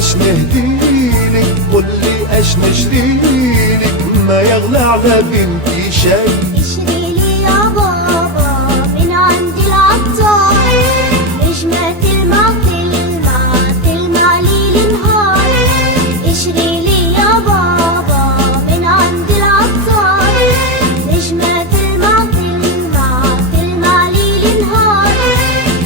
اش نهديلك، قولي اش نشريلك، ما يغلى على بنتي شي. اشريلي يا بابا من عند العطار نجمة تلمع تلمع تلمع ليل نهار. اشريلي يا بابا من عند العطار نجمة تلمع تلمع تلمع ليل نهار.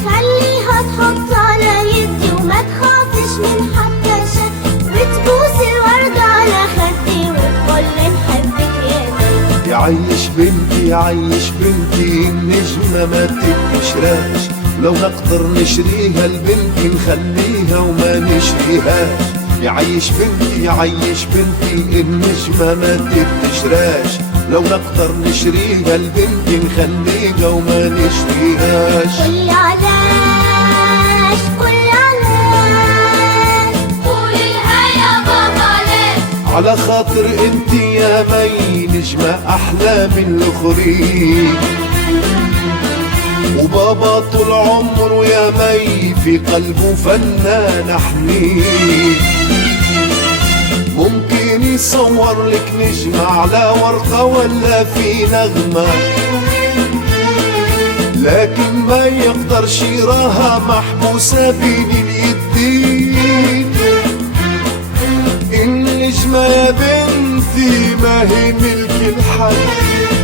خليها تحط على يدي وما تخافش من حتى شي، وتبوس الورد على خدي وتقولي نحبك يا بنتي. يعيش بنتي يعيش بنتي، النجمة ما تتشراش، لو نقدر نشريها لبنتي نخليها وما نشريهاش. يعيش بنتي يعيش بنتي، النجمة ما تتشراش، لو نقدر نشريها لبنتي نخليها وما نشريهاش. قولي علاش قولي علاش، قوليلها يا بابا ليه. على خاطر انتي يا مي نجمة احلى من الاخرين، وبابا طول عمره يا مي في قلبه فنان حنين. ممكن يصور لك نجمة على ورقة ولا في نغمة، لكن ما يقدرش يراها محبوسة بين اليدين. النجمة يا بنتي ما هي ملك الحد،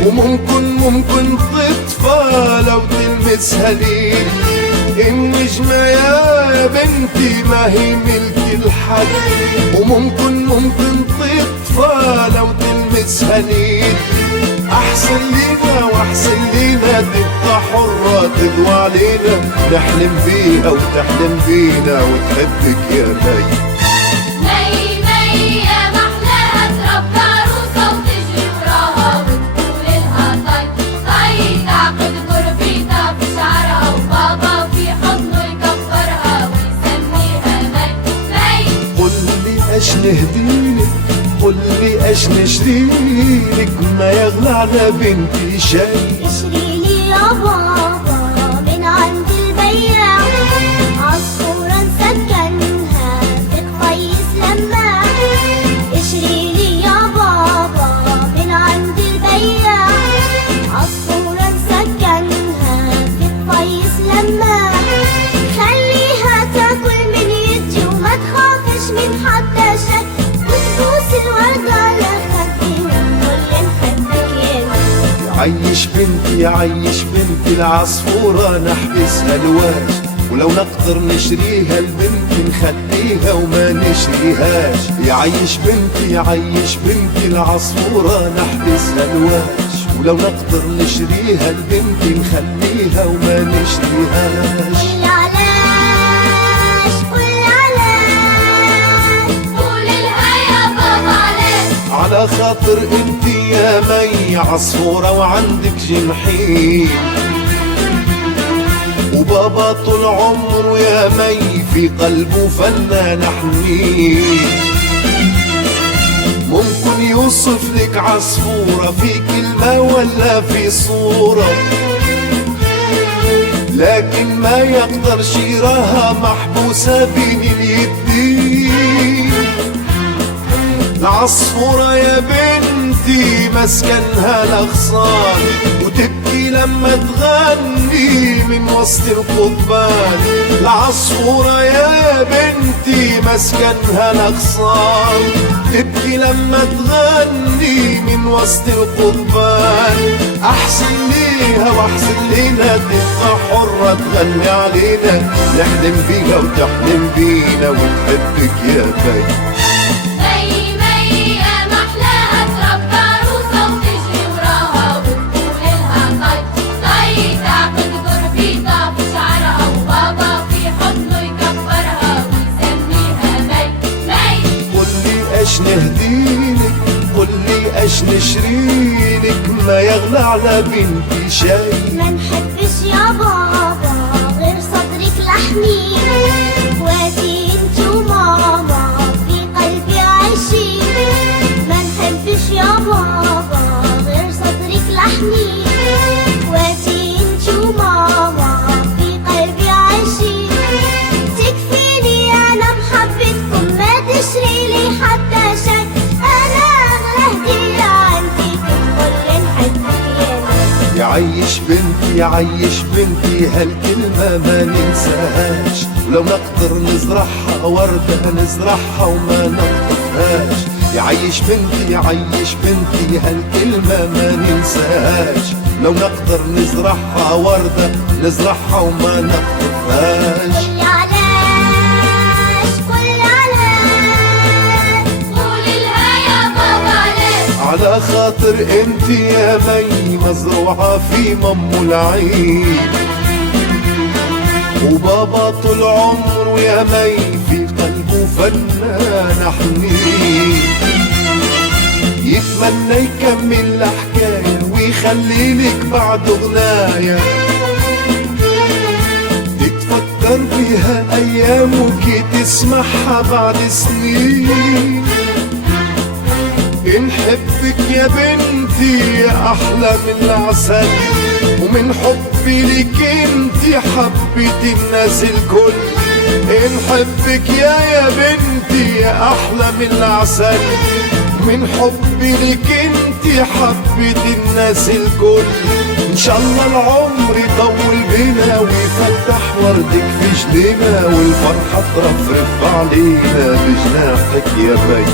وممكن تطفى لو تلمسها ليك. النجمة يا بنتي ما هي ملك الحد، وممكن تطفى لو تلمسها ليك. احسن لينا واحسن لينا تبقى حرة تضوى علينا، نحلم بيها وتحلم بينا وتحبك يا مي. مي مي يا محلاها تربى عروسة وتجري وراها وتقوللها طي طي، تعقد قربيتها في شعرها وبابا في حضنه يكبرها ويسميها مي مي. قولي اش نهديلك، قولي اش نشريلك، ما يغلى على بنتي شي. اشريلي يا بابا من عند البياع عصفورة نسكنها في قفيس لماع. اشريلي يا بابا من عند البياع عصفورة نسكنها في قفيس لماع. خليها تاكل من يدي وما تخافش من حتى شي، وتبوس الورد على خدي وتقولي نحبك يا بنتي. يعيش بنتي يعيش بنتي، العصفورة نحبسها الواش، ولو نقدر نشريها لبنتي نخليها وما نشريهاش. يعيش بنتي يعيش بنتي، العصفورة نحبسها الواش، ولو نقدر نشريها لبنتي نخليها وما نشريهاش. قولي علاش قولي علاش، قوليلها يا بابا ليه. على خاطر انتي يا مي عصفورة وعندك جنحين، وبابا طول عمره يا مي في قلبه فنان حنين. ممكن يوصف لك عصفورة في كلمة ولا في صورة، لكن ما يقدرش يراها محبوسة بين اليدين. العصفورة يا بنتي مسكنها الأغصان، وتبكي لما تغني من وسط القضبان. العصفورة يا بنتي مسكنها الأغصان، تبكي لما تغني من وسط القضبان. أحسن ليها وأحسن لينا تبقى حرة تغني علينا، نحلم بيها وتحلم بينا وتحبك يا بي. مي مي يا محلاها تربى عروسة وتجري وراها وتقوللها طي طي، تعقد قربيتها في شعرها وبابا في حضنه يكبرها ويسميها مي مي. قولي اش نهديلك، قولي اش نشريلك، ما يغلى على بنتي شي. ما نحبش يا بابا غير صدرك لحمين، وادي انت وماما في قلبي عايشين. ما نحبش يا بابا غير صدرك لحمين، وادي انت وماما في قلبي عايشين. تكفيني انا محبتكم يعيش بنتي يعيش بنتي هالكلمة ما ننساهاش، ولو نقدر نزرعها وردة نزرعها وما نقطفهاش. يعيش بنتي يعيش بنتي هالكلمة ما ننساهاش، لو نقدر نزرعها وردة نزرعها وما نقطفهاش. قولي علاش قولي علاش قولي لها يا بابا علاش. على خاطر انت يا مي مزروعة في مم العين، وبابا طول عمره يا مي في قلبه فنان حنين، يتمنى يكمل الحكاية ويخليلك بعد غناية تتفكر بيها أيامك تسمعها بعد سنين. نحبك يا بنتي يا أحلى من العسل، ومن حبي لك انتي حبيت الناس الكل. نحبك يا بنتي يا أحلى من العسل، من حبي لك انتي حبيت الناس الكل. ان شاء الله العمر يطول بينا ويفتح وردك في جنينا، والفرحة ترفرف علينا بجناحك يا مي.